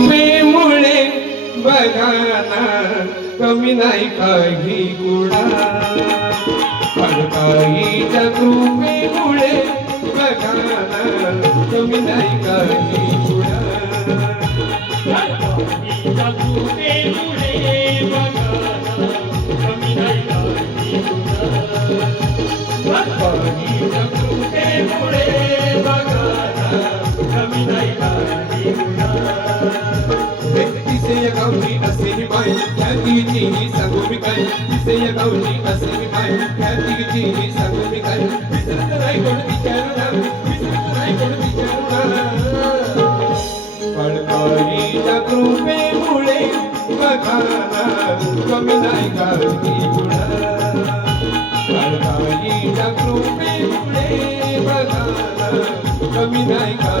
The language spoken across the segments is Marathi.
मुळे बघाना कमी नाही काही गुणा. खडकाईच्या कृपेमुळे बघाना कमी नाही काही गुणा. पाणीच्या गौरी असे ही माय त्या तिघीची ही सांगू मी काय तिसे गौरी असे ही माय त्या ही सांगू मी काय विसरत नाही कोण विचारू विसरत नाही कोण कृपेमुळे बघाना कमी नाही काही गुणा कृपेमुळे बघाना कमी नाही काही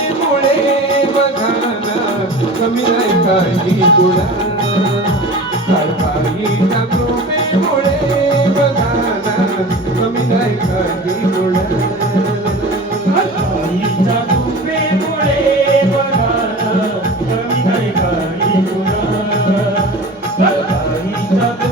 समाधान कमी नाही काही गुणा कारभारीच्या कृपेमुळे बघाना कमी नाही काही गुणा कारभारीच्या